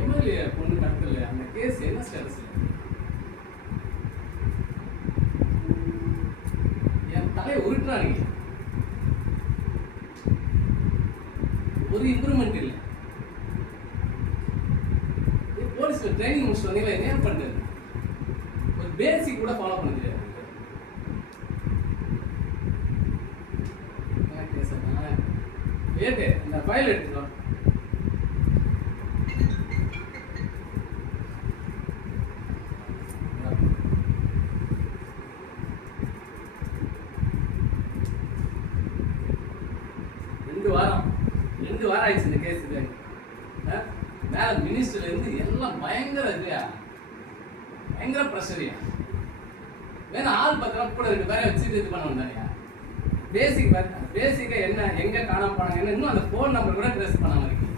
MLA பொண்ணு கடத்தல அந்த case என்ன ஸ்டேட்டஸ்ல? என் தலையை உருட்டுறாங்க. ஒரு இம்ப்ரூவ்மெண்ட் இல்லை. போலீஸ்ல ட்ரைனிங் முடிச்சு வந்தீங்களா? என்ன பண்றது? ஒரு பேசிக் கூட ஃபாலோ பண்ண தெரியாது. இந்த ஃபைல் எடுத்துக்கோ. ரெண்டு வாரம் ஆயிடுச்சு இந்த கேஸ். மேல மினிஸ்டர்ல இருந்து எல்லாம் பயங்கர இல்லையா, பயங்கர ப்ரெஷரியா. வேணா ஆள் பத்திரம் கூட 2 பேரை வச்சுட்டு இது பண்ண வந்தாரியா. பேசிக்கா என்ன எங்க காணாம போனாங்க, இன்னும் அந்த போன் நம்பர் கூட ட்ரேஸ் பண்ணாம இருக்கு.